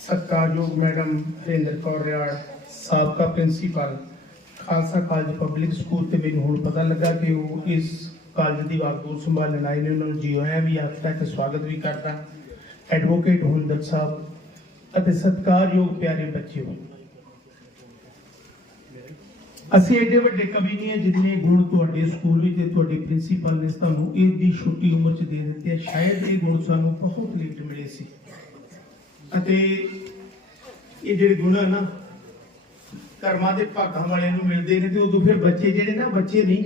ਸਤਿਕਾਰਯੋਗ ਮੈਡਮ ਹਰਿੰਦਰ ਕੌਰ ਰਿਆੜ, ਸਾਬਕਾ principal, Khalsa college public school ਤੇ ਮੈਨੂੰ ਹੁਣ ਪਤਾ ਲੱਗਾ ਕਿ ਉਹ ਇਸ ਕਾਲਜ ਦੀ ਵਾਗਡੋਰ ਸੰਭਾਲਣ ਆਏ ਨੇ, ਉਹਨਾਂ ਨੂੰ ਜੀ ਵੀ ਆਖਦਾ ਤੇ ਸਵਾਗਤ ਵੀ ਕਰਦਾ। ਐਡਵੋਕੇਟ ਹੁੰਦਰ ਸਾਹਿਬ ਅਤੇ ਸਤਿਕਾਰਯੋਗ ਪਿਆਰੇ ਬੱਚਿਓ। ਅਸੀਂ ਐਡੇ ਵੱਡੇ ਕਵੀ ਨਹੀਂ ਹੈ ਜਿੰਨੇ ਗੁਣ ਤੁਹਾਡੇ ਸਕੂਲ ਵਿੱਚ ਤੇ ਤੁਹਾਡੇ ਪ੍ਰਿੰਸੀਪਲ ਨੇ ਤੁਹਾਨੂੰ ਇਸ ਦੀ ਛੋਟੀ ਉਮਰ 'ਚ ਦੇ ਦਿੱਤੇ ਆ। ਸ਼ਾਇਦ ਇਹ ਗੁਣ ਸਾਨੂੰ ਬਹੁਤ ਲੇਟ ਮਿਲੇ ਸੀ। ਅਤੇ ਇਹ ਜਿਹੜੇ ਗੁਣ ਆ ਨਾ, ਕਰਮਾਂ ਦੇ ਭਾਗਾਂ ਵਾਲਿਆਂ ਨੂੰ ਮਿਲਦੇ ਨੇ ਤੇ ਉਦੋਂ ਫਿਰ ਬੱਚੇ ਜਿਹੜੇ ਨਾ, ਬੱਚੇ ਨਹੀਂ,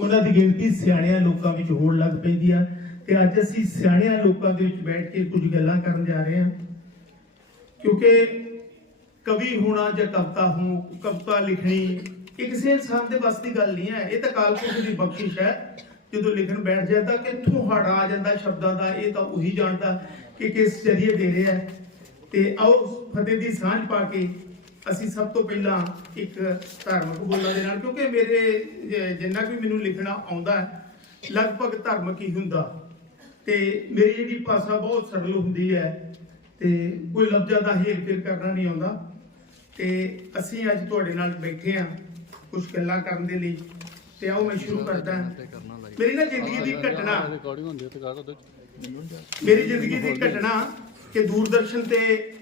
ਉਹਨਾਂ ਦੀ ਗਿਣਤੀ ਸਿਆਣਿਆਂ ਲੋਕਾਂ ਵਿੱਚ ਹੋਣ ਲੱਗ ਪੈਂਦੀ ਆ। ਤੇ ਅੱਜ ਅਸੀਂ ਸਿਆਣਿਆਂ ਲੋਕਾਂ ਦੇ ਵਿੱਚ ਬੈਠ ਕੇ ਕੁਝ ਗੱਲਾਂ ਕਰਨ ਜਾ ਰਹੇ ਹਾਂ ਕਿਉਂਕਿ ਕਵੀ ਹੋਣਾ ਜਾਂ ਕਵਿਤਾ ਹੋ ਕਵਿਤਾ ਲਿਖਣੀ ਇਹ ਕਿਸੇ ਇਨਸਾਨ ਦੇ ਵੱਸ ਦੀ ਗੱਲ ਨਹੀਂ ਹੈ। ਇਹ ਤਾਂ ਕਾਲਪੁਰਖ ਦੀ ਬਖਸ਼ਿਸ਼ ਹੈ। ਜਦੋਂ ਲਿਖਣ ਬੈਠ ਜਾਂਦਾ ਕਿੱਥੋਂ ਹੜ ਆ ਜਾਂਦਾ ਸ਼ਬਦਾਂ ਦਾ, ਇਹ ਤਾਂ ਉਹੀ ਜਾਣਦਾ ਕਿ ਕਿਸ ਜਰੀਏ ਦੇ ਰਿਹਾ ਹੈ। ਤੇ ਆਓ ਫਤਿਹ ਦੀ ਸਾਂਝ ਪਾ ਕੇ ਅਸੀਂ ਸਭ ਤੋਂ ਪਹਿਲਾਂ ਇੱਕ ਧਾਰਮਿਕ ਬੋਲਾਂ ਦੇ ਨਾਲ ਕਿਉਂਕਿ ਮੇਰੇ ਜਿੰਨਾ ਵੀ ਮੈਨੂੰ ਲਿਖਣਾ ਆਉਂਦਾ ਹੈ ਲਗਭਗ ਧਾਰਮਿਕ ਹੀ ਹੁੰਦਾ। ਤੇ ਮੇਰੀ ਜਿਹੜੀ ਭਾਸ਼ਾ ਬਹੁਤ ਸਰਲ ਹੁੰਦੀ ਹੈ ਤੇ ਕੋਈ ਲਫ਼ਜ਼ਾਂ ਦਾ ਹੇਰ ਫੇਰ ਕਰਨਾ ਨਹੀਂ ਆਉਂਦਾ। ਤੇ ਅਸੀਂ ਅੱਜ ਤੁਹਾਡੇ ਨਾਲ ਬੈਠੇ ਆ ਕੁਝ ਗੱਲਾਂ ਕਰਨ ਦੇ ਲਈ। ਤੇ ਆਓ ਮੈਂ ਸ਼ੁਰੂ ਕਰਦਾ ਮੇਰੀ ਨਾ ਜ਼ਿੰਦਗੀ ਦੀ ਘਟਨਾ ਮੇਰੀ ਜ਼ਿੰਦਗੀ ਦੀ ਘਟਨਾ ਕਿ ਦੂਰਦਰਸ਼ਨ ਤੇ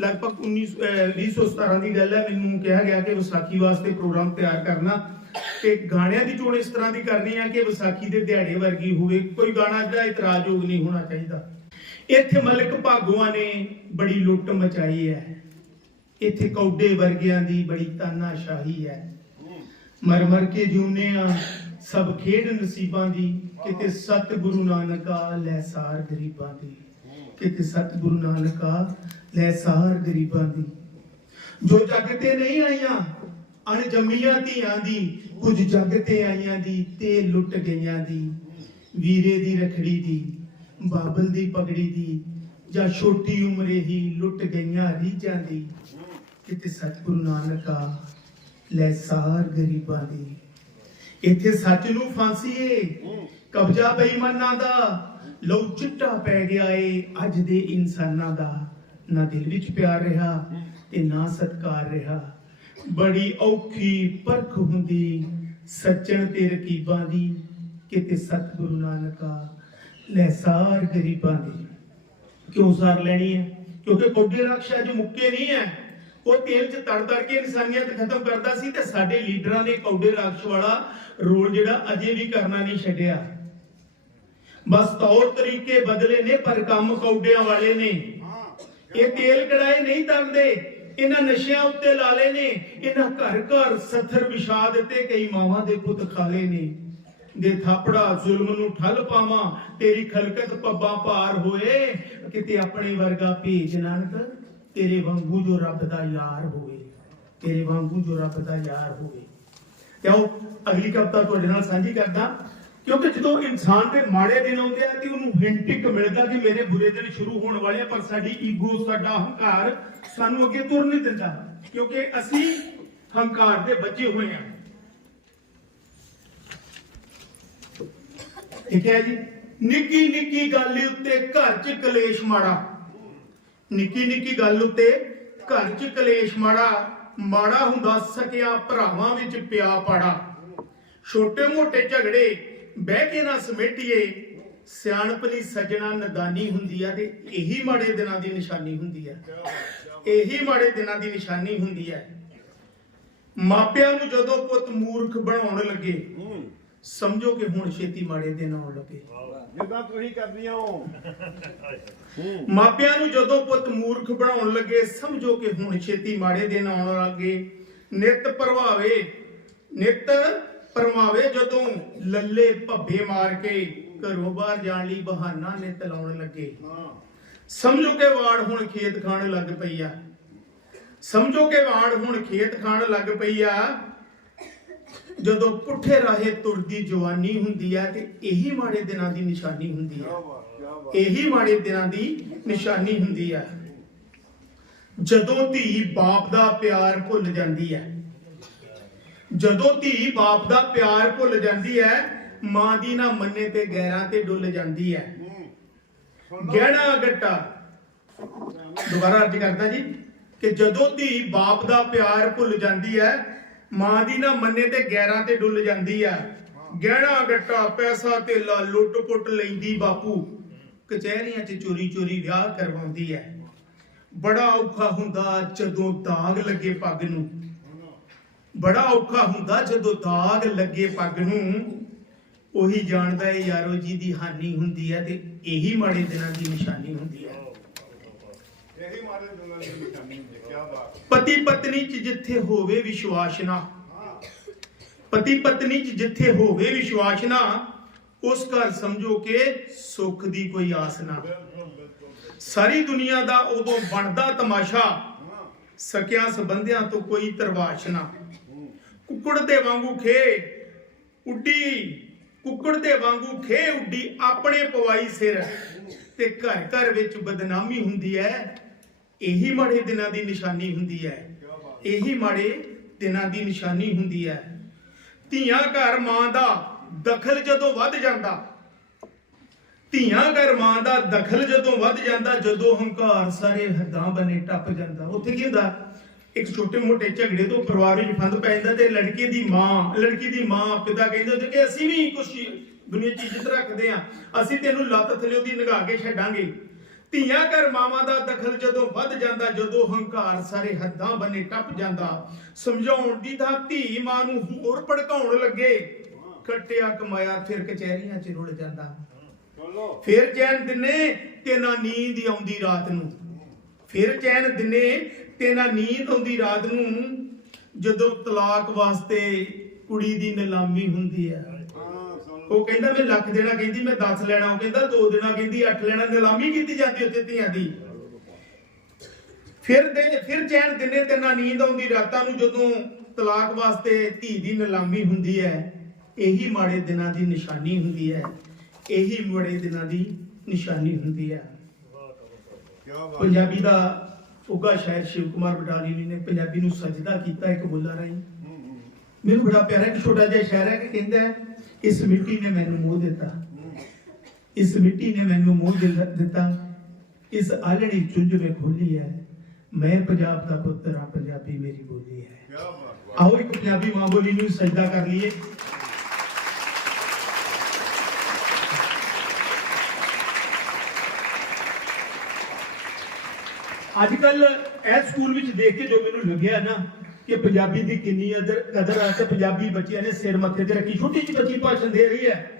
ਲਗਭਗ 19 ਅਹ 2017 ਦੀ ਗੱਲ ਹੈ। ਮੈਨੂੰ ਕਿਹਾ ਗਿਆ ਕਿ ਵਿਸਾਖੀ ਵਾਸਤੇ ਪ੍ਰੋਗਰਾਮ ਤਿਆਰ ਕਰਨਾ ਤੇ ਗਾਣਿਆਂ ਦੀ ਚੋਣ ਇਸ ਤਰ੍ਹਾਂ ਦੀ ਕਰਨੀ ਆ ਕਿ ਵਿਸਾਖੀ ਦੇ ਦਿਹਾੜੇ ਵਰਗੀ ਹੋਵੇ। ਕੋਈ ਗਾਣਾ ਜਿਹੜਾ ਇਤਰਾਜ਼ਯੋਗ ਨਹੀਂ ਹੋਣਾ ਚਾਹੀਦਾ। ਇੱਥੇ ਮਲਕ ਭਾਗੋਆਂ ਨੇ ਬੜੀ ਲੁੱਟ ਮਚਾਈ ਹੈ। ਇੱਥੇ ਕੌਡੇ ਵਰਗਿਆਂ ਦੀ ਬੜੀ ਤਾਨਾਸ਼ਾਹੀ ਹੈ। ਮਰ ਮਰ ਕੇ ਜੂਨੇ ਆ ਸਭ ਖੇਡ ਨਸੀਬਾਂ ਦੀ, ਕਿਤੇ ਸਤਿਗੁਰੂ ਨਾਨਕਾ ਲੈ ਸਾਰ ਗਰੀਬਾਂ ਦੀ। ਕਿਤੇ ਸਤਿਗੁਰੂ ਨਾਨਕਾ ਲੈ ਸਾਰ ਗਰੀਬਾਂ ਦੀ। ਜੋ ਜੱਗ ਤੇ ਨਹੀਂ ਆਈਆਂ ਅਣ ਜੰਮੀਆਂ ਧੀਆਂ ਦੀ, ਕੁਝ ਜੱਗ ਤੇ ਆਈਆਂ ਦੀ, ਤੇ ਲੁੱਟ ਗਈਆਂ ਦੀ। ਵੀਰੇ ਦੀ ਰਖੜੀ ਦੀ, ਬਾਬਲ ਦੀ ਪਗੜੀ ਦੀ, ਜਾਂ ਛੋਟੀ ਉਮਰੇ ਹੀ ਲੁੱਟ ਗਈਆਂ ਰੀਝਾਂ ਦੀ। ਕਿਤੇ ਸਤਿਗੁਰੂ ਨਾਨਕਾ ਲੈ ਸਾਰ ਗਰੀਬਾਂ ਦੀ। ਇੱਥੇ ਸੱਚ ਨੂੰ ਫਾਂਸੀ ਏ ਕਬਜ਼ਾ ਬੇਈਮਾਨਾਂ ਦਾ ਲਓ ਚਿੱਟਾ ਪੈ ਗਿਆ ਏ, ਅੱਜ ਦੇ ਇਨਸਾਨਾਂ ਦਾ ਨਾ ਦਿਲ ਵਿੱਚ ਪਿਆਰ ਰਿਹਾ ਤੇ ਨਾ ਸਤਕਾਰ ਰਿਹਾ। ਬੜੀ ਔਖੀ ਪਰਖ ਹੁੰਦੀ ਸੱਚਣ ਤੇ ਰਕੀਬਾਂ ਦੀ, ਕਿਤੇ ਸਤਿਗੁਰੂ ਨਾਨਕਾ, ਲੈ ਗਰੀਬਾਂ ਦੀ। ਕਿਉਂ ਸਾਰ ਲੈਣੀ ਹੈ? ਕਿਉਂਕਿ ਕੋਡੇ ਰਕਸ਼ਾ ਜੋ ਮੁੱਕੇ ਨਹੀਂ ਹੈ। ਉਹ ਤੇਲ 'ਚ ਤੜ ਤੜ ਕੇ ਇਨਸਾਨੀਅਤ ਖਤਮ ਕਰਦਾ ਸੀ ਤੇ ਸਾਡੇ ਲੀਡਰਾਂ ਦੇ ਕੌਡੇ ਰਾਖਸ਼ ਵਾਲਾ ਰੋਲ ਜਿਹੜਾ ਅਜੇ ਵੀ ਕਰਨਾ ਨਹੀਂ ਛੱਡਿਆ। ਬਸ ਤੌਰ ਤਰੀਕੇ ਬਦਲੇ ਨੇ ਪਰ ਕੰਮ ਕੌਡਿਆਂ ਵਾਲੇ ਨੇ। ਇਹ ਤੇਲ ਕੜਾਏ ਨਹੀਂ ਤਲਦੇ ਇਹਨਾਂ ਨਸ਼ਿਆਂ ਉੱਤੇ ਲਾਲੇ ਨੇ ਇਹਨਾਂ ਘਰ ਘਰ ਸੱਥਰ ਵਿਛਾ ਦਿੱਤੇ ਕਈ ਮਾਵਾਂ ਦੇ ਪੁੱਤ ਖਾਲੇ ਨੇ। ਦੇ ਥਾਪੜਾ ਜ਼ੁਲਮ ਨੂੰ ਠੱਲ ਪਾਵਾਂ ਤੇਰੀ ਖਲਕਤ ਪੱਬਾਂ ਪਾਰ ਹੋਏ ਕਿਤੇ ਆਪਣੇ ਵਰਗਾ ਭੇਜ ਨਾਨਕ ਤੇਰੇ ਵਾਂਗੂ ਜੋ ਰੱਬ ਦਾ ਯਾਰ ਹੋਵੇ ਤੇਰੇ ਵਾਂਗੂ ਜੋ ਰੱਬ ਦਾ ਯਾਰ ਹੋਵੇ। ਤੇ ਅਗਲੀ ਕਵਿਤਾ ਤੁਹਾਡੇ ਨਾਲ ਸਾਂਝੀ ਕਰਦਾ। ਕਿਉਂਕਿ ਜਦੋਂ ਇਨਸਾਨ ਦੇ ਮਾੜੇ ਦਿਨ ਆਉਂਦੇ ਆ, ਤੇ ਉਹਨੂੰ ਹਿੰਟਿਕ ਮਿਲਦਾ ਕਿ ਮੇਰੇ ਬੁਰੇ ਦਿਨ ਸ਼ੁਰੂ ਹੋਣ ਵਾਲੇ ਆ, ਪਰ ਸਾਡੀ ਈਗੋ ਸਾਡਾ ਹੰਕਾਰ ਸਾਨੂੰ ਅੱਗੇ ਤੁਰ ਨਹੀਂ ਦਿੰਦਾ। ਕਿਉਂਕਿ ਅਸੀਂ ਹੰਕਾਰ ਦੇ ਬੱਚੇ ਹੋਏ ਆ। ਠੀਕ ਹੈ ਜੀ? ਨਿੱਕੀ ਨਿੱਕੀ ਗੱਲ ਉੱਤੇ ਘਰ 'ਚ ਕਲੇਸ਼ ਮਾੜਾ। ਨਿੱਕੀ ਨਿੱਕੀ ਗੱਲ ਉੱਤੇ ਘਰ 'ਚ ਕਲੇਸ਼ ਮਾੜਾ। ਮਾੜਾ ਹੁੰਦਾ ਸਕਿਆ ਭਰਾਵਾਂ ਵਿੱਚ ਪਿਆ ਪਾੜਾ। ਛੋਟੇ ਮੋਟੇ ਝਗੜੇ ਬਹਿ ਕੇ ਨਾ ਸਮੇਟੀਏ ਸਿਆਣਪਨੀ ਸਜਣਾ ਨਦਾਨੀ ਹੁੰਦੀ ਆ ਤੇ ਇਹੀ ਮਾੜੇ ਦਿਨਾਂ ਦੀ ਨਿਸ਼ਾਨੀ ਹੁੰਦੀ ਆ। ਇਹੀ ਮਾੜੇ ਦਿਨਾਂ ਦੀ ਨਿਸ਼ਾਨੀ ਹੁੰਦੀ ਹੈ ਮਾਪਿਆਂ ਨੂੰ ਜਦੋਂ ਪੁੱਤ ਮੂਰਖ ਬਣਾਉਣ ਲੱਗੇ ਸਮਝੋ ਕਿ ਹੁਣ ਛੇਤੀ ਮਾੜੇ ਦਿਨ ਆਉਣ ਲੱਗੇ। ਜਿੱਦਾਂ ਤੁਸੀਂ ਕਰਦੀਆਂ ਹੋ। ਮਾਪਿਆਂ ਨੂੰ ਜਦੋਂ ਪੁੱਤ ਮੂਰਖ ਬਣਾਉਣ ਲੱਗੇ ਸਮਝੋ ਕਿ ਹੁਣ ਛੇਤੀ ਮਾੜੇ ਦਿਨ ਆਉਣ ਲੱਗੇ। ਨਿਤ ਪ੍ਰਭਾਵੇ ਨਿਤ ਪਰਮਾਵੇ ਜਦੋਂ ਲੱਲੇ ਭੱਬੇ ਮਾਰ ਕੇ ਘਰੋਂ ਬਾਹਰ ਜਾਣ ਲਈ ਬਹਾਨਾ ਨਿਤ ਲਾਉਣ ਲੱਗੇ। ਸਮਝੋ ਕਿ ਵਾੜ ਹੁਣ ਖੇਤ ਖਾਣ ਲੱਗ ਪਈ ਆ। ਸਮਝੋ ਕਿ ਵਾੜ ਹੁਣ ਖੇਤ ਖਾਣ ਲੱਗ ਪਈ ਆ। ਜਦੋਂ ਪੁੱਠੇ ਰਾਹੇ ਤੁਰਦੀ ਜਵਾਨੀ ਹੁੰਦੀ ਆ ਤੇ ਇਹੀ ਮਾੜੇ ਦਿਨਾਂ ਦੀ ਨਿਸ਼ਾਨੀ ਹੁੰਦੀ ਆ। ਇਹੀ ਮਾੜੇ ਦਿਨਾਂ ਦੀ ਨਿਸ਼ਾਨੀ ਹੁੰਦੀ ਆ। ਜਦੋਂ ਧੀ ਬਾਪ ਦਾ ਪਿਆਰ ਭੁੱਲ ਜਾਂਦੀ ਹੈ ਜਦੋਂ ਧੀ ਬਾਪ ਦਾ ਪਿਆਰ ਭੁੱਲ ਜਾਂਦੀ ਹੈ ਮਾਂ ਦੀ ਨਾ ਮੰਨੇ ਤੇ ਗੈਰਾਂ ਤੇ ਡੁੱਲ ਜਾਂਦੀ ਹੈ। ਗਹਿਣਾ ਗੱਟਾ। ਦੁਬਾਰਾ ਅਰਜ਼ ਕਰਦਾ ਜੀ ਕਿ ਜਦੋਂ ਧੀ ਬਾਪ ਦਾ ਪਿਆਰ ਭੁੱਲ ਜਾਂਦੀ ਹੈ ਮਾਂ ਦੀ ਨਾ ਮੰਨੇ ਤੇ ਗੈਰਾਂ ਤੇ ਡੁੱਲ ਜਾਂਦੀ ਆ ਗਹਿਣਾ ਗੱਟਾ ਪੈਸਾ ਧੇਲਾ ਲੁੱਟ ਪੁੱਟ ਲੈਂਦੀ ਬਾਪੂ। ਕਚਹਿਰੀਆਂ 'ਚ ਚੋਰੀ ਚੋਰੀ ਵਿਆਹ ਕਰਵਾਉਂਦੀ ਹੈ। ਬੜਾ ਔਖਾ ਹੁੰਦਾ ਜਦੋਂ ਦਾਗ ਲੱਗੇ ਪੱਗ ਨੂੰ। ਬੜਾ ਔਖਾ ਹੁੰਦਾ ਜਦੋਂ ਦਾਗ ਲੱਗੇ ਪੱਗ ਨੂੰ। ਉਹੀ ਜਾਣਦਾ ਹੈ ਯਾਰੋ ਜੀ ਦੀ ਹਾਨੀ ਹੁੰਦੀ ਹੈ ਤੇ ਇਹੀ ਮਾੜੇ ਦਿਨਾਂ ਦੀ ਨਿਸ਼ਾਨੀ ਹੁੰਦੀ ਹੈ ਇਹੀ ਮਾਰੇ ਦੁਨੀਆ ਦੀ ਨਿਸ਼ਾਨੀ ਹੁੰਦੀ ਕੀ ਬਾਤ। ਪਤੀ ਪਤਨੀ ਚ ਜਿੱਥੇ ਹੋਵੇ ਵਿਸ਼ਵਾਸ ਨਾ ਪਤੀ ਪਤਨੀ ਚ ਜਿੱਥੇ ਹੋਵੇ ਵਿਸ਼ਵਾਸ ਨਾ ਉਸ ਘਰ ਸਮਝੋ ਕਿ ਸੁੱਖ ਦੀ ਕੋਈ ਆਸ ਨਾ। ਸਾਰੀ ਦੁਨੀਆ ਦਾ ਉਦੋਂ ਬਣਦਾ ਤਮਾਸ਼ਾ ਸਕਿਆ ਸੰਬੰਧਿਆਂ ਤੋਂ ਕੋਈ ਤਰਵਾਸ਼ ਨਾ। ਕੁੱਕੜ ਦੇ ਵਾਂਗੂ ਖੇ, ਉੱਡੀ, ਕੁੱਕੜ ਦੇ ਵਾਂਗੂ ਖੇ, ਉੱਡੀ, ਆਪਣੇ ਪਵਾਈ ਸਿਰ। ਤੇ ਘਰ ਘਰ ਵਿੱਚ ਬਦਨਾਮੀ ਹੁੰਦੀ ਹੈ ਇਹੀ ਮਾੜੇ ਦਿਨਾਂ ਦੀ ਨਿਸ਼ਾਨੀ ਹੁੰਦੀ ਹੈ ਇਹੀ ਮਾੜੇ ਦਿਨਾਂ ਦੀ ਨਿਸ਼ਾਨੀ ਹੁੰਦੀ ਹੈ ਧੀਆਂ ਘਰ ਮਾਂ ਦਾ ਦਖਲ ਜਦੋਂ ਵੱਧ ਜਾਂਦਾ, ਧੀਆਂ ਘਰ ਮਾਂ ਦਾ ਦਖਲ ਜਦੋਂ ਵੱਧ ਜਾਂਦਾ, ਜਦੋਂ ਹੰਕਾਰ ਸਾਰੇ ਹੱਦਾਂ ਬਨੇ ਟੱਪ ਜਾਂਦਾ। ਉੱਥੇ ਕੀ ਹੁੰਦਾ? ਇੱਕ ਛੋਟੇ ਮੋਟੇ ਝਗੜੇ ਤੋਂ ਪਰਿਵਾਰ ਵਿੱਚ ਫੰਦ ਪੈ ਜਾਂਦਾ ਤੇ ਲੜਕੀ ਦੀ ਮਾਂ ਲੜਕੀ ਦੀ ਮਾਂ ਪਿਤਾ ਕਹਿੰਦੇ ਹੁੰਦੇ ਕਿ ਅਸੀਂ ਵੀ ਕੁਝ ਦੁਨੀਆ 'ਚ ਇੱਜ਼ਤ ਰੱਖਦੇ ਆ ਅਸੀਂ ਤੈਨੂੰ ਲੱਤ ਥੱਲੇ ਦੀ ਨਿਗਾਹ ਕੇ ਛੱਡਾਂਗੇ। ਧੀਆਂ ਘਰ ਮਾਵਾਂ ਦਾ ਦਖਲ ਜਦੋਂ ਵੱਧ ਜਾਂਦਾ ਜਦੋਂ ਹੰਕਾਰ ਸਾਰੇ ਹੱਦਾਂ ਬਨੇ ਟੱਪ ਜਾਂਦਾ ਸਮਝਾਉਣ ਦੀ ਤਾਂ ਧੀ ਮਾਂ ਨੂੰ ਹੋਰ ਭੜਕਾਉਣ ਲੱਗੇ। ਖੱਟਿਆ ਕਮਾਇਆ ਫਿਰ ਕਚਹਿਰੀਆਂ 'ਚ ਰੁੜ ਜਾਂਦਾ। ਫਿਰ ਚੈਨ ਦਿਨੇ ਤੇ ਨਾ ਨੀਂਦ ਆਉਂਦੀ ਰਾਤ ਨੂੰ। ਫਿਰ ਚੈਨ ਦਿਨੇ ਤੇ ਨਾ ਨੀਂਦ ਆਉਂਦੀ ਰਾਤ ਨੂੰ, ਜਦੋਂ ਤਲਾਕ ਵਾਸਤੇ ਕੁੜੀ ਦੀ ਨਿਲਾਮੀ ਹੁੰਦੀ ਹੈ। ਉਹ ਕਹਿੰਦਾ, ਮੈਂ ਲੱਖ ਦੇਣਾ ਕਹਿੰਦੀ, ਮੈਂ 10 ਲੈਣਾ। ਉਹ ਕਹਿੰਦਾ 2 ਦੇਣਾ ਕਹਿੰਦੀ 8 ਲੈਣਾ। ਨਿਲਾਮੀ ਕੀਤੀ ਜਾਂਦੀ ਉੱਥੇ ਧੀਆਂ ਦੀ। ਫਿਰ ਦੇ, ਫਿਰ ਚੈਨ ਦਿਨੇ ਤੇ ਨਾ ਨੀਂਦ ਆਉਂਦੀ ਰਾਤਾਂ ਨੂੰ, ਜਦੋਂ ਤਲਾਕ ਵਾਸਤੇ ਧੀ ਦੀ ਨਿਲਾਮੀ ਹੁੰਦੀ ਹੈ, ਇਹੀ ਮਾੜੇ ਦਿਨਾਂ ਦੀ ਨਿਸ਼ਾਨੀ ਹੁੰਦੀ ਹੈ। ਇਹੀ ਮਾੜੇ ਦਿਨਾਂ ਦੀ ਨਿਸ਼ਾਨੀ ਹੁੰਦੀ ਹੈ। ਪੰਜਾਬੀ ਦਾ ਉੱਗਾ ਸ਼ਾਇਰ ਸ਼ਿਵ ਕੁਮਾਰ ਬਟਾਲੀ ਨੇ ਪੰਜਾਬੀ ਨੂੰ ਸਜਦਾ ਕੀਤਾ ਇੱਕ ਬੋਲਾ ਰਾਹੀਂ। ਮੈਨੂੰ ਬੜਾ ਪਿਆਰਾ ਇੱਕ ਛੋਟਾ ਜਿਹਾ ਸ਼ਾਇਰ ਹੈ ਕਿ ਕਹਿੰਦਾ ਇਸ ਮਿੱਟੀ ਨੇ ਮੈਨੂੰ ਮੋਹ ਦਿੱਤਾ। ਇਸ ਮਿੱਟੀ ਨੇ ਮੈਨੂੰ ਮੋਹ ਦਿੱਤਾ। ਇਸ ਆਲੜੀ ਚੁੰਝ ਵਿੱਚ ਖੋਲੀ ਹੈ। ਮੈਂ ਪੰਜਾਬ ਦਾ ਪੁੱਤਰ ਹਾਂ ਪੰਜਾਬੀ ਮੇਰੀ ਬੋਲੀ ਹੈ। ਆਓ ਇੱਕ ਪੰਜਾਬੀ ਮਾਂ ਬੋਲੀ ਨੂੰ ਸਜਦਾ ਕਰ ਲਈਏ। ਅੱਜ ਕੱਲ ਇਹ ਸਕੂਲ ਵਿੱਚ ਦੇਖ ਕੇ ਜੋ ਮੈਨੂੰ ਲੱਗਿਆ ਨਾ ਕਿ ਪੰਜਾਬੀ ਦੀ ਕਿੰਨੀ ਅਦਰ ਕਦਰ ਆ ਤੇ ਪੰਜਾਬੀ ਬੱਚਿਆਂ ਨੇ ਸਿਰ ਮੱਥੇ ਤੇ ਰੱਖੀ। ਛੋਟੀ ਜਿਹੀ ਬੱਚੀ ਭਾਸ਼ਣ ਦੇ ਰਹੀ ਹੈ।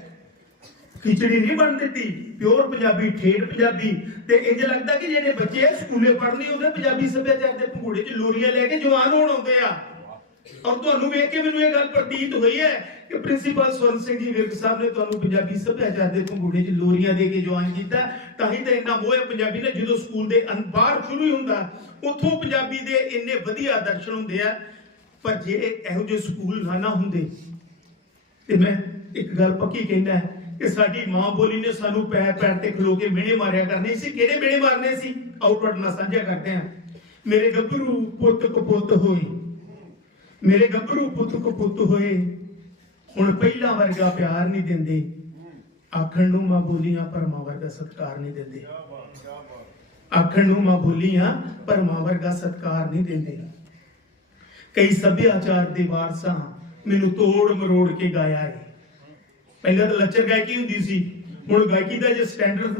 ਖਿਚੜੀ ਨਹੀਂ ਬਣ ਦਿੱਤੀ। ਪਿਓਰ ਪੰਜਾਬੀ, ਠੇਠ ਪੰਜਾਬੀ। ਤੇ ਇੰਜ ਲੱਗਦਾ ਕਿ ਜਿਹੜੇ ਬੱਚੇ ਸਕੂਲੇ ਪੜ੍ਹਨੇ ਉਹਦੇ ਪੰਜਾਬੀ ਸੱਭਿਆਚਾਰ ਦੇ ਭੰਗੂੜੇ 'ਚ ਲੋਰੀਆਂ ਲੈ ਕੇ ਜਵਾਨ ਹੋਣ ਆਉਂਦੇ ਆ। ਔਰ ਤੁਹਾਨੂੰ ਵੇਖ ਕੇ ਮੈਨੂੰ ਇਹ ਗੱਲ ਪ੍ਰਤੀਤ ਹੋਈ ਹੈ ਕਿ ਪ੍ਰਿੰਸੀਪਲ ਸਵਰਨ ਸਿੰਘ ਜੀ ਵਿਰਕ ਸਾਹਿਬ ਨੇ ਤੁਹਾਨੂੰ ਪੰਜਾਬੀ ਸੱਭਿਆਚਾਰ ਦੇ ਭੰਗੂੜੇ 'ਚ ਲੋਰੀਆਂ ਦੇ ਕੇ ਜਵਾਨ ਕੀਤਾ। ਤਾਂ ਹੀ ਤਾਂ ਇੰਨਾ ਮੋਹ ਪੰਜਾਬੀ ਨੇ ਜਦੋਂ ਸਕੂਲ ਦੇ ਅੰ- ਸ਼ੁਰੂ ਹੀ ਹੁੰਦਾ, ਉੱਥੋਂ ਪੰਜਾਬੀ ਦੇ ਇੰਨੇ ਵਧੀਆ ਦਰਸ਼ਨ ਹੁੰਦੇ ਆ। ਪਰ ਜੇ ਇਹੋ ਜਿਹੇ ਸਕੂਲ ਨਾ ਨਾ ਹੁੰਦੇ, ਤੇ ਮੈਂ ਇੱਕ ਗੱਲ ਪੱਕੀ ਕਹਿੰਦਾ ਕਿ ਸਾਡੀ ਮਾਂ ਬੋਲੀ ਨੇ ਸਾਨੂੰ ਪੈਰ ਪੈਰ ਤੇ ਖਲੋ ਕੇ ਮਿਹਣੇ ਮਾਰਿਆ ਕਰਨੇ ਸੀ। ਕਿਹੜੇ ਮਿਹਣੇ ਮਾਰਨੇ ਸੀ? ਆਓ ਤੁਹਾਡੇ ਨਾਲ ਸਾਂਝਾ ਕਰਦੇ ਹਾਂ। ਮੇਰੇ ਗੱਭਰੂ ਪੁੱਤ ਕਪੁੱਤ ਹੋਏ। ਮੇਰੇ ਗੱਭਰੂ ਪੁੱਤ ਕਪੁੱਤ ਹੋਏ ਹੁਣ ਪਹਿਲਾਂ ਵਰਗਾ ਪਿਆਰ ਨਹੀਂ ਦਿੰਦੇ। ਆਖਣ ਨੂੰ ਮਾਂ ਬੋਲੀਆਂ ਪਰ ਮਾਂ ਵਰਗਾ ਸਤਿਕਾਰ ਨਹੀਂ ਦਿੰਦੇ। ਕੀ ਕੀ ਆਖਣ ਨੂੰ ਮਾਂ ਬੋਲੀਆਂ ਪਰ ਮਾਂ ਵਰਗਾ ਸਤਿਕਾਰ ਨਹੀਂ ਦਿੰਦੇ। ਕਈ ਸੱਭਿਆਚਾਰ ਦੇ ਵਾਰਸਾਂ ਮੈਨੂੰ ਤੋੜ ਮਰੋੜ ਕੇ ਗਾਇਆ ਹੈ ਪਹਿਲਾਂ ਤਾਂ ਲੱਚਰ ਗਾਇਕੀ ਹੁੰਦੀ ਸੀ। ਹੁਣ ਗਾਇਕੀ ਦਾ ਜੇ ਸਟੈਂਡਰਡ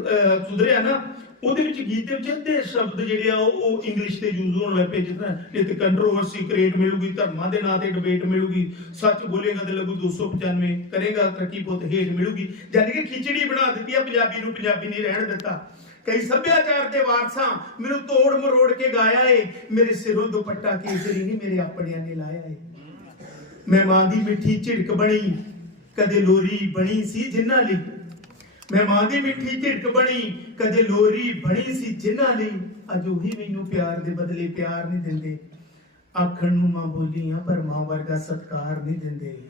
ਸੁਧਰਿਆ ਨਾ ਉਹਦੇ ਵਿੱਚ ਗੀਤ ਦੇ ਵਿੱਚ ਅੱਧੇ ਸ਼ਬਦ ਜਿਹੜੇ ਆ, ਉਹ ਇੰਗਲਿਸ਼ ਤੇ ਯੂਜ਼ ਹੋਣ ਲੱਗ ਪਏ, ਜਿਸ ਤਰ੍ਹਾਂ ਕੰਟਰੋਵਰਸੀ ਕ੍ਰੀਏਟ ਮਿਲੂਗੀ, ਧਰਮਾਂ ਦੇ ਨਾਂ ਤੇ ਡਿਬੇਟ ਮਿਲੂਗੀ, ਸੱਚ ਬੋਲੇਗਾ ਤੇ ਲੱਗੂ 295 ਕਰੇਗਾ ਤਰੱਕੀ ਪੁੱਤ, ਹੇਠ ਮਿਲੂਗੀ। ਯਾਨੀ ਕਿ ਖਿਚੜੀ ਬਣਾ ਦਿੱਤੀ ਆ, ਪੰਜਾਬੀ ਨੂੰ ਪੰਜਾਬੀ ਨਹੀਂ ਰਹਿਣ ਦਿੱਤਾ। ਕਈ ਸੱਭਿਆਚਾਰ ਦੇ ਵਾਰਸਾਂ ਮੈਨੂੰ ਤੋੜ ਮਰੋੜ ਕੇ ਗਾਇਆ ਏ, ਮੇਰੇ ਸਿਰੋਂ ਦੁਪੱਟਾ ਕੇਸਰੀ ਨਹੀਂ ਮੇਰੇ ਆਪਣਿਆਂ ਨੇ ਲਾਇਆ ਏ। ਮੈਂ ਮਾਂ ਦੀ ਮਿੱਠੀ ਝਿੜਕ ਬਣੀ, ਕਦੇ ਲੋਰੀ ਬਣੀ ਸੀ ਜਿਨ੍ਹਾਂ ਲਈ ਮੈਂ ਮਾਂ ਦੀ ਮਿੱਠੀ ਝਿੜਕ ਬਣੀ, ਕਦੇ ਲੋਰੀ ਬਣੀ ਸੀ ਜਿਨ੍ਹਾਂ ਲਈ। ਅੱਜ ਉਹੀ ਮੈਨੂੰ ਪਿਆਰ ਦੇ ਬਦਲੇ ਪਿਆਰ ਨਹੀਂ ਦਿੰਦੇ। ਆਖਣ ਨੂੰ ਮਾਂ ਬੋਲੀਆਂ ਪਰ ਮਾਂ ਵਰਗਾ ਸਤਕਾਰ ਨਹੀਂ ਦਿੰਦੇ।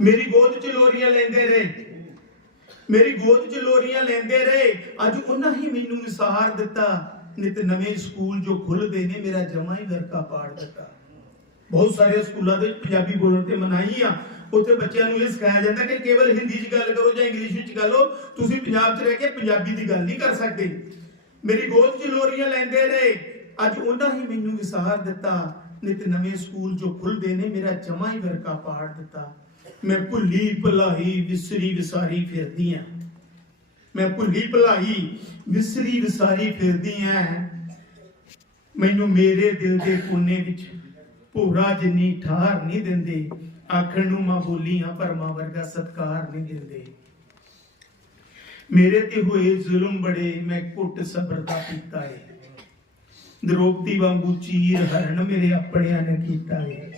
ਮੇਰੀ ਗੋਦ ਚ ਲੋਰੀਆਂ ਲੈਂਦੇ ਰਹੇ। ਮੇਰੀ ਗੋਦ ਚ ਲੋਰੀਆਂ ਲੈਂਦੇ ਰਹੇ। ਅੱਜ ਉਹਨਾਂ ਹੀ ਮੈਨੂੰ ਵਿਸਾਰ ਦਿੱਤਾ। ਨਿਤ ਨਵੇਂ ਸਕੂਲ ਜੋ ਖੁੱਲਦੇ ਨੇ, ਮੇਰਾ ਜਮਾ ਹੀ ਵਰਕਾ ਪਾੜ ਦਿੱਤਾ। ਬਹੁਤ ਸਾਰੇ ਸਕੂਲਾਂ ਦੇ ਪੰਜਾਬੀ ਬੋਲਣ ਤੇ ਮਨਾਹੀ ਆ। ਉੱਥੇ ਬੱਚਿਆਂ ਨੂੰ ਇਹ ਸਿਖਾਇਆ ਜਾਂਦਾ ਕਿ ਕੇਵਲ ਹਿੰਦੀ 'ਚ ਗੱਲ ਕਰੋ ਜਾਂ ਇੰਗਲਿਸ਼ ਵਿੱਚ ਗੱਲ ਕਰੋ ਤੁਸੀਂ ਪੰਜਾਬ 'ਚ ਰਹਿ ਕੇ ਪੰਜਾਬੀ ਦੀ ਗੱਲ ਨਹੀਂ ਕਰ ਸਕਦੇ। ਮੇਰੀ ਗੋਦ 'ਚ ਲੋਰੀਆਂ ਲੈਂਦੇ ਰਹੇ ਅੱਜ ਉਹਨਾਂ ਹੀ ਮੈਨੂੰ ਵਿਸਾਰ ਦਿੱਤਾ ਨਿਤ ਨਵੇਂ ਸਕੂਲ ਜੋ ਖੁੱਲਦੇ ਨੇ, ਮੇਰਾ ਜਮਾ ਹੀ ਵਰਕਾ ਪਾੜ ਦਿੱਤਾ। ਮੈਂ ਭੁੱਲੀ ਭੁਲਾਈ ਵਿਸਰੀ ਵਿਸਾਰੀ ਫਿਰਦੀ ਆਂ। ਮੈਂ ਭੁੱਲੀ ਭੁਲਾਈ ਵਿਸਰੀ ਵਿਸਾਰੀ ਫਿਰਦੀ ਆਂ। ਮੈਨੂੰ ਮੇਰੇ ਦਿਲ ਦੇ ਕੋਨੇ ਵਿੱਚ ਭੋਰਾ ਜਿੰਨੀ ਠਾਰ ਨਹੀਂ ਦਿੰਦੇ। ਆਖਣ ਨੂੰ ਮਾਂ ਬੋਲੀ ਆ ਪਰ ਮਾਂ ਵਰਗਾ ਸਤਕਾਰ ਨਹੀਂ ਦਿੰਦੇ। ਮੇਰੇ ਤੇ ਹੋਏ ਜ਼ੁਲਮ ਬੜੇ ਮੈਂ ਘੁੱਟ ਸਬਰ ਦਾ ਪੀਤਾ ਏ। ਦਰੋਪਤੀ ਵਾਂਗੂ ਚੀਰ ਹਰਨ ਮੇਰੇ ਆਪਣਿਆਂ ਨੇ ਕੀਤਾ ਏ।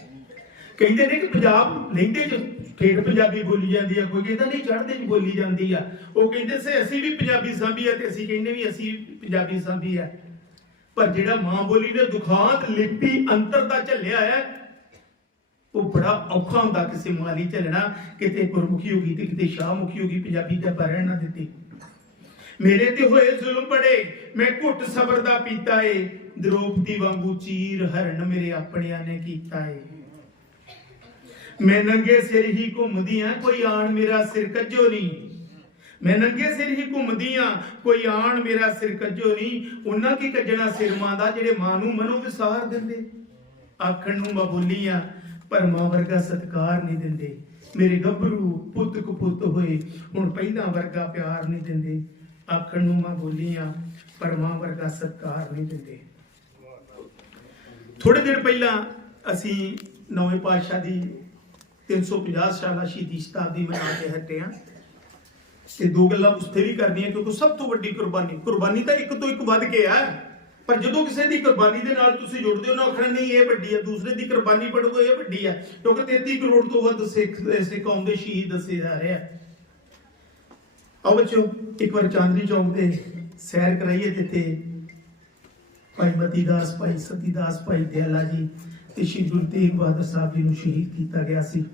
ਕਹਿੰਦੇ ਨੇ ਕਿ ਪੰਜਾਬ ਲਹਿੰਦੇ ਚ ਠੇਠ ਪੰਜਾਬੀ ਬੋਲੀ ਜਾਂਦੀ ਆ, ਕੋਈ ਕਹਿੰਦਾ ਨਹੀਂ ਚੜ੍ਹਦੇ ਚ ਬੋਲੀ ਜਾਂਦੀ ਆ। ਉਹ ਕਹਿੰਦੇ ਸੇ, ਅਸੀਂ ਵੀ ਪੰਜਾਬੀ ਸਾਂਭੀ ਆ ਤੇ ਅਸੀਂ ਕਹਿੰਦੇ ਵੀ ਅਸੀਂ ਪੰਜਾਬੀ ਸਾਂਭੀ ਆ। ਪਰ ਜਿਹੜਾ ਮਾਂ ਬੋਲੀ ਨੇ ਦੁਖਾਂਤ, ਲਿਪੀ, ਅੰਤਰ ਦਾ ਝੱਲਿਆ ਹੈ ਉਹ ਬੜਾ ਔਖਾ ਹੁੰਦਾ ਕਿਸੇ ਮਾਲੀ ਝੱਲਣਾ ਕਿਤੇ ਗੁਰਮੁਖੀ ਹੋ ਗਈ ਤੇ ਕਿਤੇ ਸ਼ਾਹਮੁਖੀ ਹੋ ਗਈ, ਪੰਜਾਬੀ ਤੇ ਪਰਣ ਨਾ ਦਿੱਤੀ। ਮੇਰੇ ਤੇ ਹੋਏ ਜ਼ੁਲਮ ਬੜੇ, ਮੈਂ ਘੁੱਟ ਸਬਰ ਦਾ ਪੀਤਾ ਏ ਦਰੋਪਤੀ ਵਾਂਗੂ ਚੀਰ ਹਰਨ ਮੇਰੇ ਆਪਣਿਆਂ ਨੇ ਕੀਤਾ ਏ। ਮੈਂ ਨੰਗੇ ਸਿਰ ਹੀ ਘੁੰਮਦੀ ਆ, ਕੋਈ ਆਣ ਮੇਰਾ ਸਿਰ ਕੱਜੋ ਨਹੀਂ ਮੈਂ ਨੰਗੇ ਸਿਰ ਹੀ ਘੁੰਮਦੀ ਆ, ਕੋਈ ਆਣ ਮੇਰਾ ਸਿਰ ਕੱਜੋ ਨਹੀਂ ਉਹਨਾਂ ਕੀ ਕੱਜਣਾ ਸਿਰ ਮਾਂ ਦਾ, ਜਿਹੜੇ ਮਾਂ ਨੂੰ ਮਨੋ ਵਿਸਾਰ ਦਿੰਦੇ। ਆਖਣ ਨੂੰ ਮੈਂ ਬੋਲੀ ਆ ਪਰ ਮਾਂ ਵਰਗਾ ਸਤਕਾਰ ਨਹੀਂ ਦਿੰਦੇ। ਮੇਰੇ ਗੱਭਰੂ ਪੁੱਤ ਕਪੁੱਤ ਹੋਏ, ਹੁਣ ਪਹਿਲਾਂ ਵਰਗਾ ਪਿਆਰ ਨਹੀਂ ਦਿੰਦੇ। ਆਖਣ ਨੂੰ ਮੈਂ ਬੋਲੀ ਆ ਪਰ ਵਰਗਾ ਸਤਕਾਰ ਨਹੀਂ ਦਿੰਦੇ। ਥੋੜੇ ਦਿਨ ਪਹਿਲਾਂ ਅਸੀਂ ਨਵੇਂ ਪਾਤਸ਼ਾਹ ਦੀ 350 ਸਾਲਾ ਸ਼ਹੀਦੀ ਸ਼ਤਾਬਦੀ ਮਨਾ ਕੇ ਹਟੇ ਹਾਂ ਤੇ ਦੋ ਗੱਲਾਂ ਉਸਤੇ ਵੀ ਕਰਨੀਆਂ, ਕਿਉਂਕਿ ਸਭ ਤੋਂ ਵੱਡੀ ਕੁਰਬਾਨੀ ਕੁਰਬਾਨੀ ਤਾਂ ਇੱਕ ਤੋਂ ਇੱਕ ਵੱਧ ਕੇ ਆ। ਪਰ ਜਦੋਂ ਕਿਸੇ ਦੀ ਕੁਰਬਾਨੀ ਦੇ ਨਾਲ ਤੁਸੀਂ ਜੁੜਦੇ ਹੋ ਨਾ ਆਖਣਾ, ਨਹੀਂ, ਇਹ ਵੱਡੀ ਹੈ ਦੂਸਰੇ ਦੀ ਕੁਰਬਾਨੀ ਪੜੋ ਇਹ ਵੱਡੀ ਹੈ ਕਿਉਂਕਿ 33 ਕਰੋੜ ਤੋਂ ਵੱਧ ਸਿੱਖ ਇਸੇ ਕੌਮ ਦੇ ਸ਼ਹੀਦ ਦੱਸੇ ਜਾ ਰਹੇ ਆ। ਆਓ ਬੱਚੋ ਇੱਕ ਵਾਰ ਚਾਂਦਨੀ ਚੌਂਕ ਤੇ ਸੈਰ ਕਰਾਈਏ ਜਿੱਥੇ ਭਾਈ ਮਤੀ ਦਾਸ ਭਾਈ ਸਤੀ ਦਾਸ ਭਾਈ ਦਿਆਲਾ ਜੀ ਤੇ ਸ਼੍ਰੀ ਗੁਰੂ ਤੇਗ ਬਹਾਦਰ ਸਾਹਿਬ ਜੀ ਨੂੰ ਸ਼ਹੀਦ ਕੀਤਾ ਗਿਆ ਸੀ।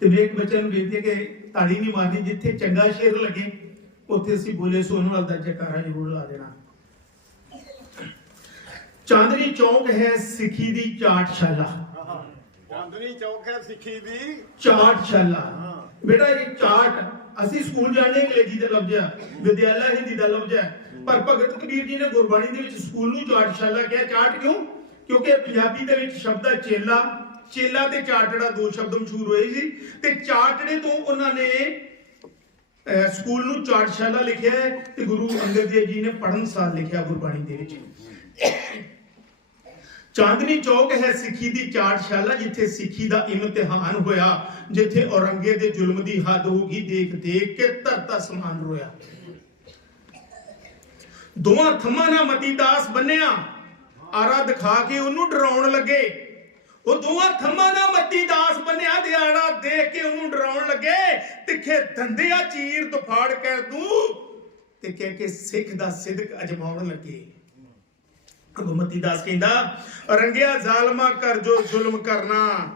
ਤੇ ਮੈਂ ਇੱਕ ਬੱਚੇ ਨੂੰ ਬੇਨਤੀ ਕਿ ਤਾੜੀ ਨਹੀਂ ਮਾਰਨੀ, ਜਿੱਥੇ ਚੰਗਾ ਸ਼ੇਰ ਲੱਗੇ, ਉੱਥੇ ਅਸੀਂ ਬੋਲੇ ਸੋਨਵਾਲ ਦਾ ਜੈਕਾਰਾ ਜ਼ਰੂਰ ਲਾ ਦੇਣਾ। ਚਾਂਦਨੀ ਚੌਕ ਹੈ ਸਿੱਖੀ ਦੀ ਚਾਟਸ਼ਾਲਾ। ਚਾਂਦਨੀ ਚੌਕ ਹੈ ਸਿੱਖੀ ਦੀ ਚਾਟਸ਼ਾਲਾ। ਬੇਟਾ ਇਹ ਚਾਟ ਅਸੀਂ ਸਕੂਲ ਜਾਂਦੇ ਅੰਗਰੇਜ਼ੀ ਦਾ ਲਫ਼ਜ਼ ਹੈ ਵਿਦਿਆਲਾ ਹਿੰਦੀ ਦਾ ਲਫ਼ਜ਼ ਹੈ। ਪਰ ਭਗਤ ਕਬੀਰ ਜੀ ਨੇ ਗੁਰਬਾਣੀ ਦੇ ਵਿੱਚ ਸਕੂਲ ਨੂੰ ਚਾਟਸ਼ਾਲਾ ਕਿਹਾ। ਚਾਟ ਕਿਉਂ? ਕਿਉਂਕਿ ਪੰਜਾਬੀ ਦੇ ਵਿੱਚ ਸ਼ਬਦ ਹੈ ਚੇਲਾ। ਚੇਲਾ ਤੇ ਚਾਟੜਾ ਦੋ ਸ਼ਬਦ ਮਸ਼ਹੂਰ ਹੋਏ ਸੀ। ਤੇ ਚਾਟੜੇ ਤੋਂ ਉਹਨਾਂ ਨੇ ਸਕੂਲ ਨੂੰ ਚਾਟਸ਼ਾਲਾ ਲਿਖਿਆ ਤੇ ਗੁਰੂ ਅੰਗਦ ਦੇਵ ਜੀ ਨੇ ਪੜਨਸਾਲ ਲਿਖਿਆ ਗੁਰਬਾਣੀ ਦੇ ਵਿੱਚ। ਚਾਂਦਨੀ ਚੌਕ ਹੈ ਸਿੱਖੀ ਦੀ ਚਾਟਸ਼ਾਲਾ, ਜਿੱਥੇ ਸਿੱਖੀ ਦਾ ਇਮਤਿਹਾਨ ਹੋਇਆ, ਜਿੱਥੇ ਔਰੰਗੇ ਦੇ ਜ਼ੁਲਮ ਦੀ ਹੱਦ ਹੋ ਗਈ, ਦੇਖ ਦੇਖ ਕੇ ਧਰਤਾ ਸਮਾਨ ਰੋਇਆ। ਦੋਵਾਂ ਥੰਮਾਂ ਨਾਲ ਮਤੀ ਦਾਸ ਬੰਨਿਆ, ਆਰਾ ਦਿਖਾ ਕੇ ਉਹਨੂੰ ਡਰਾਉਣ ਲੱਗੇ। ਉਹ ਦੋਵਾਂ ਥੰਮਾਂ ਨਾਲ ਮਤੀ ਦਾਸ ਬੰਨਿਆ ਦਿਹਾੜਾ ਦੇਖ ਕੇ ਉਹਨੂੰ ਡਰਾਉਣ ਲੱਗੇ। ਤਿੱਖੇ ਦੰਦਿਆ ਚੀਰ, ਤਫਾੜ ਕਰ ਦੂੰ, ਤੇ ਕਹਿ ਕੇ ਸਿੱਖ ਦਾ ਸਿਦਕ ਅਜਮਾਉਣ ਲੱਗੇ। ਹਕੂਮਤੀ ਦਾਸ ਕਹਿੰਦਾ, ਰੰਗਿਆ ਜ਼ਾਲਮਾ ਕਰ ਜੋ ਜ਼ੁਲਮ ਕਰਨਾ।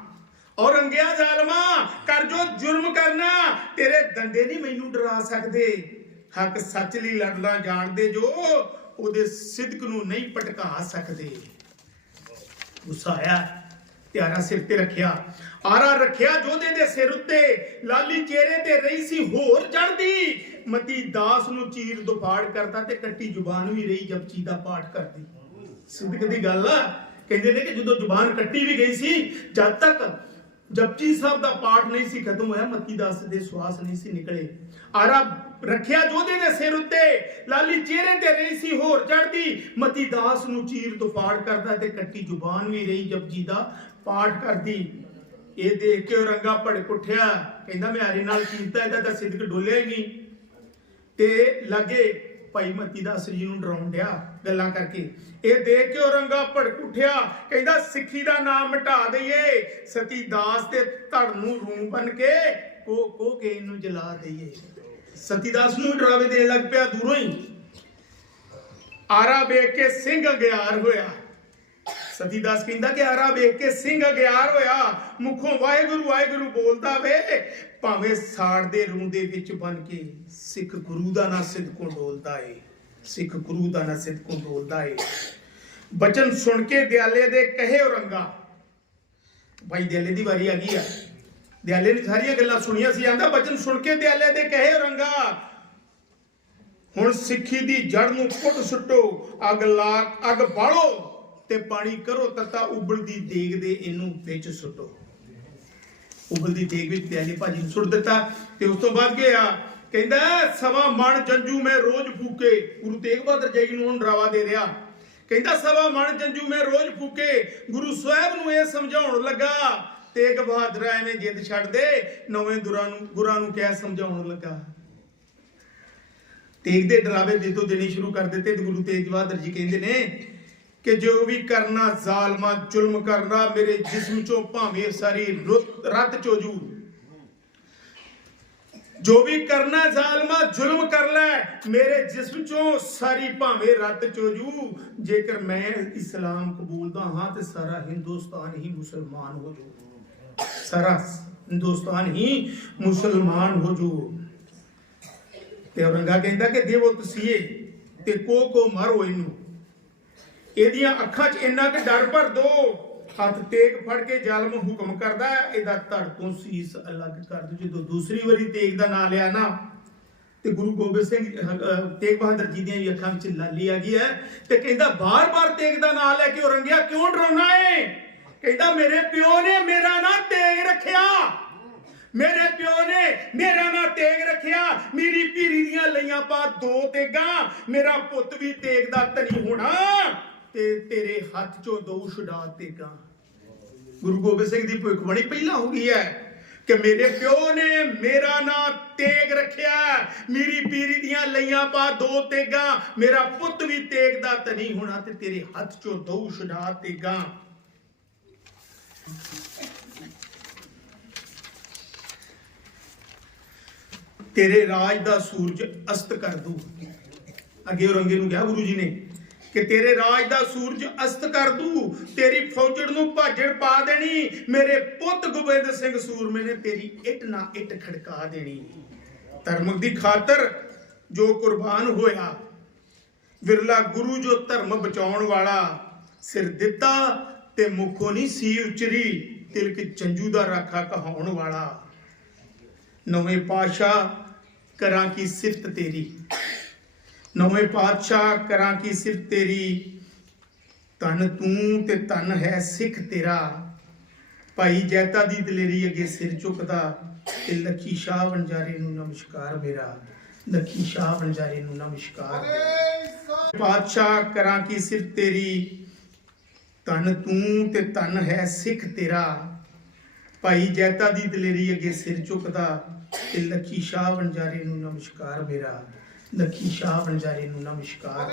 ਔਰ ਰੰਗਿਆ ਜ਼ਾਲਮਾ ਕਰ ਜੋ ਜ਼ੁਲਮ ਕਰਨਾ। ਤੇਰੇ ਦੰਦੇ ਨਹੀਂ ਮੈਨੂੰ ਡਰਾ ਸਕਦੇ। ਹੱਕ ਸੱਚ ਲਈ ਲੜਨਾ ਜਾਣਦੇ ਜੋ, ਉਹਦੇ ਸਿਦਕ ਨੂੰ ਨਹੀਂ ਪਟਕਾ ਸਕਦੇ। ਗੁੱਸਾ ਆਇਆ ਤਿਆਰਾ ਸਿਰ ਤੇ ਰੱਖਿਆ। ਆਰਾ ਰੱਖਿਆ ਜੋਧੇ ਦੇ ਸਿਰ ਉੱਤੇ। ਲਾਲੀ ਚਿਹਰੇ ਤੇ ਰਹੀ ਸੀ ਹੋਰ ਚੜਦੀ ਮਤੀ ਦਾਸ ਨੂੰ ਚੀਰ ਦੁਫਾੜ ਕਰਦਾ ਤੇ ਕੱਟੀ ਜ਼ੁਬਾਨ ਵੀ ਰਹੀ ਜਪਜੀ ਦਾ ਪਾਠ ਕਰਦੀ। ਸਿੱਧਕ ਦੀ ਗੱਲ ਆ। ਕਹਿੰਦੇ ਨੇ ਕਿ ਜਦੋਂ ਜ਼ੁਬਾਨ ਕੱਟੀ ਵੀ ਗਈ ਸੀ, ਜਦ ਤੱਕ ਜਪਜੀ ਸਾਹਿਬ ਦਾ ਪਾਠ ਨਹੀਂ ਸੀ ਖਤਮ ਹੋਇਆ ਮਤੀ ਦਾਸ ਦੇ ਸਵਾਸ ਨਹੀਂ ਸੀ ਨਿਕਲੇ। ਆਰਾ ਰੱਖਿਆ ਜੋਧੇ ਦੇ ਸਿਰ ਉੱਤੇ, ਲਾਲੀ ਚਿਹਰੇ ਤੇ ਰਹੀ ਸੀ ਹੋਰ ਚੜਦੀ ਮਤੀ ਦਾਸ ਨੂੰ ਚੀਰ ਤੁਫਾੜ ਕਰਦਾ ਤੇ ਕੱਟੀ ਜ਼ੁਬਾਨ ਵੀ ਰਹੀ ਜਪਜੀ ਦਾ ਪਾਠ ਕਰਦੀ। ਇਹ ਦੇਖ ਕੇ ਉਹ ਰੰਗਾ ਭੜਕ ਉੱਠਿਆ। ਕਹਿੰਦਾ, ਮੈਂ ਆਰੇ ਨਾਲ ਕੀਤਾ ਇਹਦਾ ਤਾਂ ਸਿੱਧਕ ਡੋਲਿਆ ਹੀ ਨਹੀਂ। ਤੇ ਲੱਗੇ ਭਾਈ ਮਤੀ ਦਾਸ ਜੀ ਨੂੰ ਡਰਾਉਣ ਡਿਆ ਗੱਲਾਂ ਕਰਕੇ। ਇਹ ਦੇਖ ਕੇ ਉਹ ਰੰਗਾ ਭੜਕ ਉੱਠਿਆ, ਕਹਿੰਦਾ, ਸਿੱਖੀ ਦਾ ਨਾਮ ਮਿਟਾ ਦਈਏ, ਸਤੀ ਦਾਸ ਤੇ ਧੜ ਨੂੰ ਰੂੰ ਬਨ ਕੇ ਕੋ ਕੋ ਕੇ ਇਹਨੂੰ ਜਲਾ ਦਈਏ। ਸਤੀ ਦਾਸ ਨੂੰ ਡਰਾਵੇ ਦੇਣ ਲੱਗ ਪਿਆ ਦੂਰੋਂ ਹੀ। ਆਰਾ ਵੇਖ ਕੇ ਸਿੰਘ ਅਗਿਆਰ ਹੋਇਆ। ਸਤੀ ਦਾਸ ਕਹਿੰਦਾ ਕਿ ਆਰਾ ਵੇਖ ਕੇ ਸਿੰਘ ਅਗਿਆਰ ਹੋਇਆ। ਮੁਖੋਂ ਵਾਹਿਗੁਰੂ ਵਾਹਿਗੁਰੂ ਬੋਲਦਾ ਵੇ, ਭਾਵੇਂ ਸਾੜ ਦੇ ਰੂੰ ਦੇ ਵਿੱਚ ਬਨ ਕੇ ਸਿੱਖ ਗੁਰੂ ਦਾ ਨਾਂ ਸਿੱਧਕੋਂ ਡੋਲਦਾ ਏ, ਸਿੱਖ ਗੁਰੂ ਦਾ ਨਾਂ ਸਿੱਧਕੋਂ ਡੋਲਦਾ ਏ। ਬਚਨ ਸੁਣ ਕੇ ਦਿਆਲੇ ਦੇ ਕਹੇ ਔਰੰਗਾ। ਭਾਈ ਦਿਆਲੇ ਦੀ ਵਾਰੀ ਆ ਗਈ ਆ। ਦਿਆਲੇ ਨੇ ਸਾਰੀਆਂ ਗੱਲਾਂ ਸੁਣੀਆਂ ਸੀ, ਆਂਦਾ ਬਚਨ ਸੁਣ ਕੇ ਦਿਆਲੇ ਦੇ ਕਹੇ ਔਰੰਗਾ। ਹੁਣ ਸਿੱਖੀ ਦੀ ਜੜ ਨੂੰ ਪੁੱਟ ਸੁੱਟੋ, ਅੱਗ ਲਾ, ਅੱਗ ਬਾਲੋ। ਤੇ ਪਾਣੀ ਕਰੋ ਤੱਤਾ ਉਬਲਦੀ ਦੇਗ ਦੇ ਇਹਨੂੰ ਵਿੱਚ ਸੁੱਟੋ। ਉਬਲਦੀ ਦੇਗ ਵਿੱਚ ਪਿਆਲੀ ਭਾਜੀ ਨੂੰ ਸੁੱਟ ਦਿੱਤਾ ਤੇ ਉਸ ਤੋਂ ਬਾਅਦ ਕੀ ਆ ਕਹਿੰਦਾ ਸਵਾ ਮਣ ਜੰਜੂ ਮੈਂ ਰੋਜ਼ ਫੂਕੇ। ਗੁਰੂ ਤੇਗ ਬਹਾਦਰ ਜੀ ਨੂੰ ਹੁਣ ਡਰਾਵਾ ਦੇ ਰਿਹਾ। ਕਹਿੰਦਾ ਸਵਾ ਮਣ ਜੰਜੂ ਮੈਂ ਰੋਜ਼ ਫੂਕੇ। ਗੁਰੂ ਸਾਹਿਬ ਨੂੰ ਇਹ ਸਮਝਾਉਣ ਲੱਗਾ। ਤੇਗ ਬਹਾਦਰ ਐਵੇਂ ਜਿੱਦ ਛੱਡ ਦੇ, ਨਵੇਂ ਦੁਰਾਂ ਨੂੰ, ਗੁਰਾਂ ਨੂੰ ਕਿਆ ਸਮਝਾਉਣ ਲੱਗਾ। ਤੇਗ ਦੇ ਡਰਾਵੇ ਦੇ ਤੋਂ ਦੇਣੇ ਸ਼ੁਰੂ ਕਰ ਦਿੱਤੇ ਤੇ ਗੁਰੂ ਤੇਗ ਬਹਾਦਰ ਜੀ ਕਹਿੰਦੇ ਨੇ ਕਿ ਜੋ ਵੀ ਕਰਨਾ, ਜ਼ਾਲਮਾ, ਜ਼ੁਲਮ ਕਰਨਾ, ਮੇਰੇ ਜਿਸਮ ਚੋਂ ਭਾਵੇਂ ਸਾਰੀ ਰੁੱਤ, ਰੱਤ ਚੋਜੂ ਜੋ ਵੀ ਕਰਨਾ, ਜ਼ਾਲਮਾ, ਜ਼ੁਲਮ ਕਰ ਲੈ, ਮੇਰੇ ਜਿਸਮ ਚੋਂ ਸਾਰੀ ਭਾਵੇਂ ਰੱਤ ਚੋਜੂ ਜੇਕਰ ਮੈਂ ਇਸਲਾਮ ਕਬੂਲਦਾ ਹਾਂ, ਤੇ ਸਾਰਾ ਹਿੰਦੁਸਤਾਨ ਹੀ ਮੁਸਲਮਾਨ ਹੋ ਜੂ। ਸਾਰਾ ਹਿੰਦੁਸਤਾਨ ਹੀ ਮੁਸਲਮਾਨ ਹੋ ਜੂ। ਤੇ ਔਰੰਗਾ ਕਹਿੰਦਾ ਕਿ ਦੇਵੋ ਤੁਸੀਂ ਤੇ ਕੋ ਕੋ ਮਾਰੋ ਇਹਨੂੰ। ਇਹਦੀਆਂ ਅੱਖਾਂ 'ਚ ਇੰਨਾ ਕਿ ਡਰ ਭਰ ਦੋ। ਹੱਥ ਤੇਗ ਫੜ ਕੇ ਜ਼ਾਲਮ ਹੁਕਮ ਕਰਦਾ ਹੈ, ਇਹਦਾ ਧੜ ਤੋਂ ਸੀਸ ਅਲੱਗ ਕਰ ਦੋ ਜਦੋਂ ਦੂਸਰੀ ਵਾਰੀ ਤੇਗ ਦਾ ਨਾਮ ਲਿਆ ਨਾ ਤੇ ਗੁਰੂ ਗੋਬਿੰਦ ਸਿੰਘ ਤੇਗ ਬਹਾਦਰ ਜੀ ਦੀਆਂ ਅੱਖਾਂ ਵਿੱਚ ਲਾਲੀ ਆ ਗਈ ਹੈ ਤੇ ਕਹਿੰਦਾ ਬਾਰ-ਬਾਰ ਤੇਗ ਦਾ ਨਾਮ ਲੈ ਕੇ ਔਰੰਗਿਆ ਕਿਉਂ ਡਰਾਉਣਾ ਏ? ਕਹਿੰਦਾ ਮੇਰੇ ਪਿਓ ਨੇ ਮੇਰਾ ਨਾਂ ਤੇਗ ਰੱਖਿਆ। ਮੇਰੇ ਪਿਓ ਨੇ ਮੇਰਾ ਨਾਂ ਤੇਗ ਰੱਖਿਆ। ਮੇਰੀ ਪੀਰੀ ਦੀਆਂ ਲਈਆਂ ਪਾ ਦੋ ਤੇਗਾਂ। ਮੇਰਾ ਪੁੱਤ ਵੀ ਤੇਗ ਦਾ ਧਨੀ ਹੋਣਾ। ਤੇ ਤੇਰੇ ਹੱਥ ਚੋਂ ਦੋ ਛੁਡਾ ਤੇਗਾਂ ਗੁਰੂ ਗੋਬਿੰਦ ਸਿੰਘ ਦੀ ਭਵਿੱਖਬਾਣੀ ਪਹਿਲਾਂ ਹੋ ਗਈ ਹੈ ਕਿ ਮੇਰੇ ਪਿਓ ਨੇ ਮੇਰਾ ਨਾਂ ਤੇਗ ਰੱਖਿਆ, ਮੇਰੀ ਪੀਰੀ ਦੀਆਂ ਲਈਆਂ ਪਾ ਦੋ ਤੇਗਾਂ, ਮੇਰਾ ਪੁੱਤ ਵੀ ਤੇਗ ਦਾ ਧਨੀ ਹੋਣਾ ਤੇ ਤੇਰੇ ਹੱਥ ਚੋਂ ਦੋ ਛੁਡਾ ਤੇਗਾਂ ਤੇਰੇ ਰਾਜ ਦਾ ਸੂਰਜ ਅਸਤ ਕਰ ਦੂ ਅੱਗੇ ਔਰੰਗੇ ਨੂੰ ਕਿਹਾ ਗੁਰੂ ਜੀ ਨੇ ਕਿ ਤੇਰੇ ਰਾਜ ਦਾ ਸੂਰਜ ਅਸਤ ਕਰ ਦੂ, ਤੇਰੀ ਫੌਜੜ ਨੂੰ ਭਾਜੜ ਪਾ ਦੇਣੀ, ਮੇਰੇ ਪੁੱਤ ਗੋਬਿੰਦ ਸਿੰਘ ਸੂਰਮੇ ਨੇ ਤੇਰੀ ਇੱਟ ਨਾ ਇੱਟ ਖੜਕਾ ਦੇਣੀ। ਧਰਮ ਦੀ ਖਾਤਰ ਜੋ ਕੁਰਬਾਨ ਹੋਇਆ, ਵਿਰਲਾ ਗੁਰੂ ਜੋ ਧਰਮ ਬਚਾਉਣ ਵਾਲਾ, ਸਿਰ ਦਿੱਤਾ ਤੇ ਮੁਖੋਂ ਨਹੀਂ ਸੀ ਉਚਰੀ, ਤਿਲਕ ਚੰਜੂ ਦਾ ਰਾਖਾ ਕਹਾਉਣ ਵਾਲਾ। ਨਵੇਂ ਪਾਤਸ਼ਾਹ ਕਰਾਂ ਕੀ ਸਿਫਤ ਤੇਰੀ। ਨਵੇਂ ਪਾਤਸ਼ਾਹ ਕਰਾਂ ਕੀ ਸਿਫਤ ਤੇਰੀ? ਤਨ ਤੂੰ ਤੇ ਤਨ ਹੈ ਸਿੱਖ ਤੇਰਾ। ਭਾਈ ਜੈਤਾ ਦੀ ਦਲੇਰੀ ਅੱਗੇ ਸਿਰ ਝੁਕਦਾ ਤੇ ਲੱਖੀ ਸ਼ਾਹ ਵਣਜਾਰੇ ਨੂੰ ਨਮਸਕਾਰ ਮੇਰਾ। ਲੱਖੀ ਸ਼ਾਹ ਵਣਜਾਰੇ ਨੂੰ ਨਮਸਕਾਰ ਪਾਤਸ਼ਾਹ ਕਰਾਂ ਕੀ ਸਿਫਤ ਤੇਰੀ? ਤਨ ਤੂੰ ਤੇ ਤਨ ਹੈ ਸਿੱਖ ਤੇਰਾ। ਭਾਈ ਜੈਤਾ ਦੀ ਦਲੇਰੀ ਅੱਗੇ ਸਿਰ ਝੁਕਦਾ ਤੇ ਲੱਖੀ ਸ਼ਾਹ ਵਣਜਾਰੇ ਨੂੰ ਨਮਸਕਾਰ ਮੇਰਾ। ਲੱਖੀ ਸ਼ਾਹ ਬਣਜਾਰੀ ਨੂੰ ਨਮਸਕਾਰ